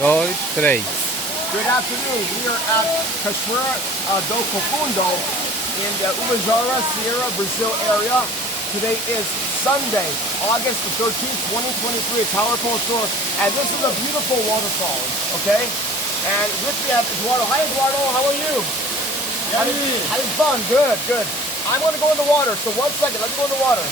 Dois, três. Good afternoon. We are at Cachoeira Do Cafundo in the Ubajara, Sierra, Brazil area. Today is Sunday, August the 13th, 2023 at Tower Pole Store. And this is a beautiful waterfall, okay? And with me I have Eduardo. Hi, Eduardo. How are you? Having fun. Good, good. I'm going to go in the water. So 1 second. Let me go in the water.